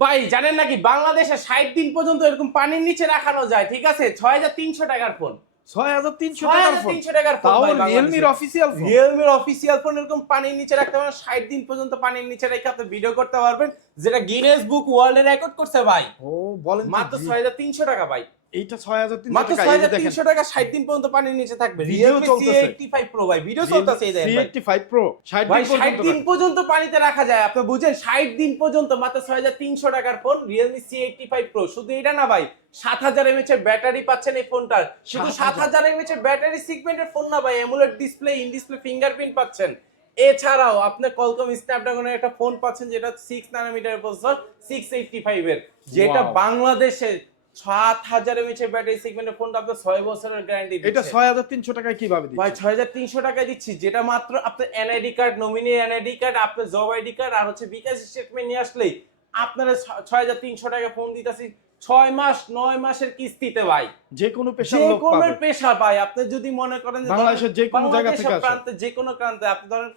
ভাই জানেন নাকি বাংলাদেশে ষাট দিন পর্যন্ত এরকম পানির নিচে রাখানো যায় ঠিক আছে? ছয় হাজার তিনশো টাকার ফোন। ছয় হাজার তিনশো ছয় টাকার ফোন? তিনশো টাকার ফোন রিয়েলমির অফিসিয়াল ফোন রিয়েলমির অফিসিয়াল ফোন এরকম পানির নিচে রাখতে পারেন ষাট দিন পর্যন্ত পানির নিচে রেখে আপনি ভিডিও করতে পারবেন যেটা গিনেস বুক ওয়ার্ল্ডে রেকর্ড করছে ভাই। ও বলেন মাত্র ছয় হাজার তিনশো টাকা ভাই। এইটা ছয় হাজার তিনশো মাত্র টাকা ছয় এই যে হাজার দেখেন। তিনশো টাকা ষাট দিন পর্যন্ত পানির নিচে থাকবে। চলতেছে। প্রো ভাই ভিডিও চলতেছে এই দেখেন প্রো ষাট ভাই দিন পর্যন্ত পানিতে রাখা যায়। আপনি বুঝেন ষাট দিন পর্যন্ত মাত্র ছয় হাজার তিনশো টাকার ফোন শুধু এটা না ভাই সাত হাজার এমএচ এর ব্যাটারি পাচ্ছেন এই ফোনটার শুধু সাত 7000 হাজার এমএচ এর ব্যাটারি সিগমেন্টের ফোন না ভাই AMOLED display in display fingerprint পাচ্ছেন। এছাড়াও আপনি কলকম স্ন্যাপড্রাগনের একটা ফোন পাচ্ছেন যেটা six nanometer processor six eighty five এর যেটা বাংলাদেশে সাত হাজার ব্যাটারি সিগমেন্টের ফোনটা আপনার ছয় বছরের গ্যারান্টি এটা ছয় হাজার তিনশো টাকায় কীভাবে ভাই ছয় হাজার তিনশো টাকা দিচ্ছি যেটা মাত্র আপনার NID card nominee NID card আপনার জব আইডি কার্ড আর হচ্ছে বিকাশ স্টেটমেন্ট নিয়ে আসলেই আপনারা ছয় হাজার তিনশো টাকা ফোন দিতেছি ছয় মাস নয় মাসের কিস্তিতে ভাই। যে কোনো পেশার যে কোনো পেশা ভাই আপনি যদি মনে করেন যে বাংলাদেশের যে কোনো জায়গা থেকে। প্রান্তে যে কোনো প্রান্তে আপনি ধরেন